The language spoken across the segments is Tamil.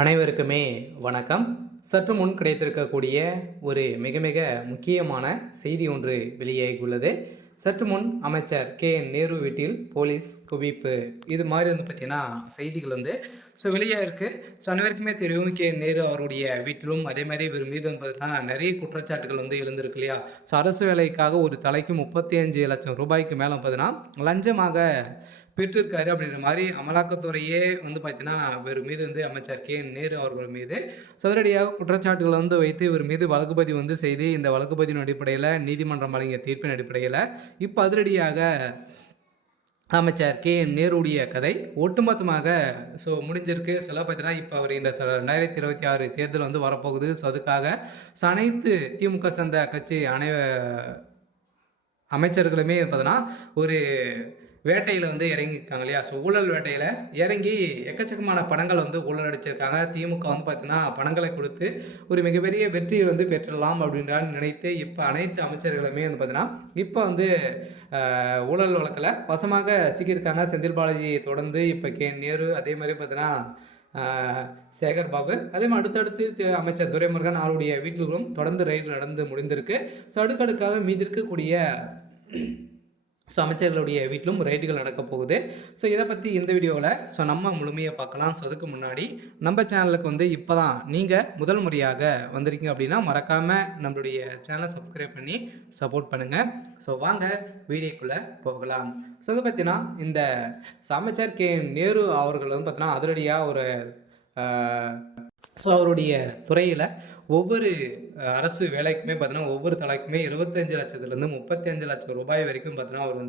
அனைவருக்குமே வணக்கம். சற்று முன் கிடைத்திருக்கக்கூடிய ஒரு மிக மிக முக்கியமான செய்தி ஒன்று வெளியாகியுள்ளது. சற்று முன் அமைச்சர் நேரு வீட்டில் போலீஸ் குவிப்பு, இது மாதிரி பார்த்தீங்கன்னா செய்திகள் வெளியாக இருக்குது. அனைவருக்குமே தெரியும், நேரு அவருடைய வீட்டிலும் அதே மாதிரி இவர் மீது பார்த்தீங்கன்னா நிறைய குற்றச்சாட்டுகள் எழுந்திருக்கு இல்லையா. அரசு வேலைக்காக ஒரு தலைக்கு 35 லட்சம் ரூபாய்க்கு மேலே பார்த்தீங்கன்னா லஞ்சமாக பெற்றிருக்காரு அப்படின்ற மாதிரி அமலாக்கத்துறையே பார்த்தீங்கன்னா இவர் மீது அமைச்சர் நேரு அவர்கள் மீது சதுரடியாக குற்றச்சாட்டுகளை வைத்து இவர் மீது வழக்குப்பதிவு செய்து, இந்த வழக்குப்பதிவின் அடிப்படையில் நீதிமன்றம் வழங்கிய தீர்ப்பின் அடிப்படையில் இப்போ அதிரடியாக அமைச்சர் நேருடைய கதை ஒட்டுமொத்தமாக முடிஞ்சிருக்கு. பார்த்தீங்கன்னா இப்போ அவர் இந்த 2026 தேர்தல் வரப்போகுது. அதுக்காக அனைத்து திமுக சேர்ந்த கட்சி அமைச்சர்களுமே பார்த்தீங்கன்னா ஒரு வேட்டையில் இறங்கியிருக்காங்க இல்லையா. ஊழல் வேட்டையில் இறங்கி எக்கச்சக்கமான பணங்கள் ஊழல் அடிச்சிருக்காங்க. திமுக பார்த்தீங்கன்னா பணங்களை கொடுத்து ஒரு மிகப்பெரிய வெற்றியை பெற்றலாம் அப்படின்ற நினைத்து இப்போ அனைத்து அமைச்சர்களுமே பார்த்தீங்கன்னா இப்போ ஊழல் வழக்கில் வசமாக சிக்கியிருக்காங்க. செந்தில் பாலாஜி தொடர்ந்து இப்போ நேரு, அதே மாதிரி பார்த்தீங்கன்னா சேகர் பாபு, அதே மாதிரி அடுத்தடுத்து அமைச்சர் துரைமுருகன் அவருடைய வீட்டிலும் தொடர்ந்து ரைடு நடந்து முடிந்திருக்கு. அடுக்கடுக்காக மீதி இருக்கக்கூடிய அமைச்சர்களுடைய வீட்டிலும் ரைடுகள் நடக்க போகுது. இதை பற்றி இந்த வீடியோவில் நம்ம முழுமையாக பார்க்கலாம். அதுக்கு முன்னாடி நம்ம சேனலுக்கு இப்போ தான் நீங்கள் முதல் முறையாக வந்திருக்கீங்க அப்படின்னா மறக்காமல் நம்மளுடைய சேனலை சப்ஸ்கிரைப் பண்ணி சப்போர்ட் பண்ணுங்கள். வாங்க வீடியோக்குள்ளே போகலாம். அதை பார்த்தீங்கன்னா இந்த அமைச்சர் நேரு அவர்கள் பார்த்தீங்கன்னா அதிரடியாக ஒரு அவருடைய துறையில் ஒவ்வொரு அரசு வேலைக்குமே பார்த்தீங்கன்னா ஒவ்வொரு தலைக்குமே 25 லட்சத்துலேருந்து 35 லட்சம் ரூபாய் வரைக்கும் பார்த்தீங்கன்னா அவர்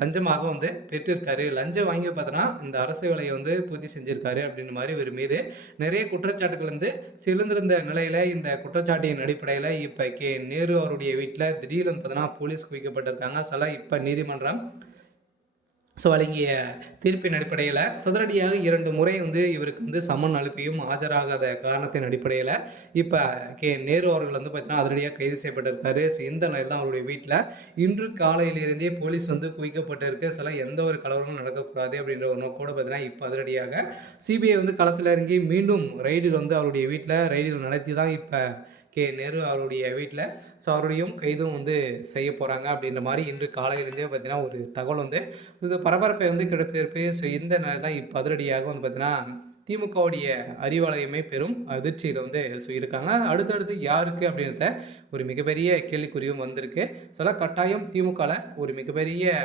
லஞ்சமாக பெற்றிருக்காரு. லஞ்சம் வாங்கி பார்த்தோன்னா இந்த அரசு வேலையை பூர்த்தி செஞ்சுருக்காரு அப்படின்ற மாதிரி இவர் மீது நிறைய குற்றச்சாட்டுகள் சிலந்திருந்த நிலையில் இந்த குற்றச்சாட்டின் அடிப்படையில் இப்போ நேரு அவருடைய வீட்டில் திடீர்னு பார்த்தீங்கன்னா போலீஸ் குவிக்கப்பட்டிருக்காங்க. இப்போ நீதிமன்றம் வழங்கிய தீர்ப்பின் அடிப்படையில் சதுரடியாக 2 முறை இவருக்கு சம்மன் அனுப்பியும் ஆஜராகாத காரணத்தின் அடிப்படையில் இப்போ நேரு அவர்கள் பார்த்தீங்கன்னா அதிரடியாக கைது செய்யப்பட்டிருக்காரு. இந்த நிலையில் தான் அவருடைய வீட்டில் இன்று காலையிலிருந்தே போலீஸ் குவிக்கப்பட்டிருக்கு. எந்த ஒரு கலவரமும் நடக்கக்கூடாது அப்படின்ற ஒரு நோக்கோடு பார்த்தீங்கன்னா இப்போ அதிரடியாக சிபிஐ களத்தில் இறங்கி மீண்டும் ரைடுகள் அவருடைய வீட்டில் ரைடுகள் நடத்தி தான் இப்போ நேரு அவருடைய வீட்டில் அவருடையும் கைதும் செய்ய போகிறாங்க அப்படின்ற மாதிரி இன்று காலையிலேருந்தே பார்த்தீங்கன்னா ஒரு தகவல் பரபரப்பை கிடைத்திருக்கு. இந்த நிலை தான் இப்போ அதிரடியாக பார்த்தீங்கன்னா திமுகவுடைய அறிவாலயமே பெரும் அதிர்ச்சியில் இருக்காங்க. அடுத்தடுத்து யாருக்கு அப்படின்றத ஒரு மிகப்பெரிய கேள்விக்குறியும் வந்திருக்கு. கட்டாயம் திமுகவில் ஒரு மிகப்பெரிய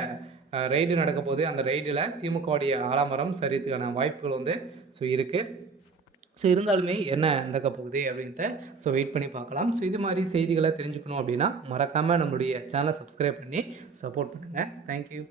ரைடு நடக்க போகுது. அந்த ரைடில் திமுகவுடைய ஆலமரம் சரித்துக்கான வாய்ப்புகள் இருக்குது. இருந்தாலுமே என்ன நடக்க போகுது அப்படின்றத வெயிட் பண்ணி பார்க்கலாம். இது மாதிரி செய்திகளை தெரிஞ்சுக்கணும் அப்படின்னா மறக்காமல் நம்மளுடைய சேனலை சப்ஸ்கிரைப் பண்ணி சப்போர்ட் பண்ணுங்கள். தேங்க்யூ.